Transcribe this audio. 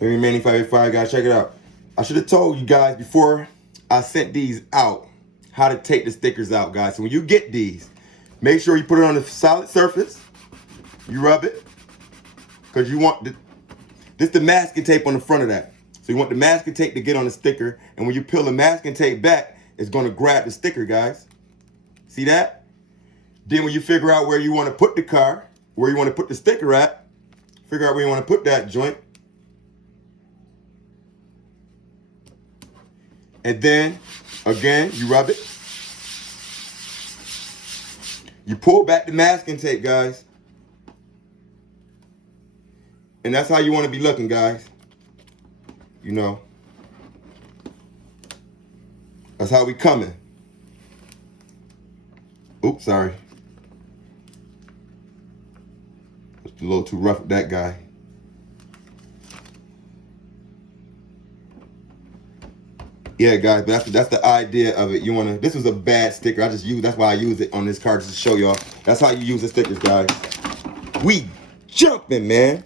Henrymanning585 Guys, check it out. I should have told you guys before I sent these out how to take the stickers out, guys. So when you get these, make sure you put it on a solid surface. You rub it, because you want the masking tape on the front of that. So you want the masking tape to get on the sticker, and when you peel the masking tape back, it's going to grab the sticker, guys. See that? Then when you figure out where you want to put the car, where you want to put the sticker at, figure out where you want to put that joint. And then, again, you rub it. You pull back the masking tape, guys. And that's how you want to be looking, guys. You know. That's how we coming. Oops, sorry. It's a little too rough with that guy. Yeah, guys, but that's the idea of it. You wanna, this was a bad sticker. That's why I use it on this card, just to show y'all. That's how you use the stickers, guys. We jumping, man.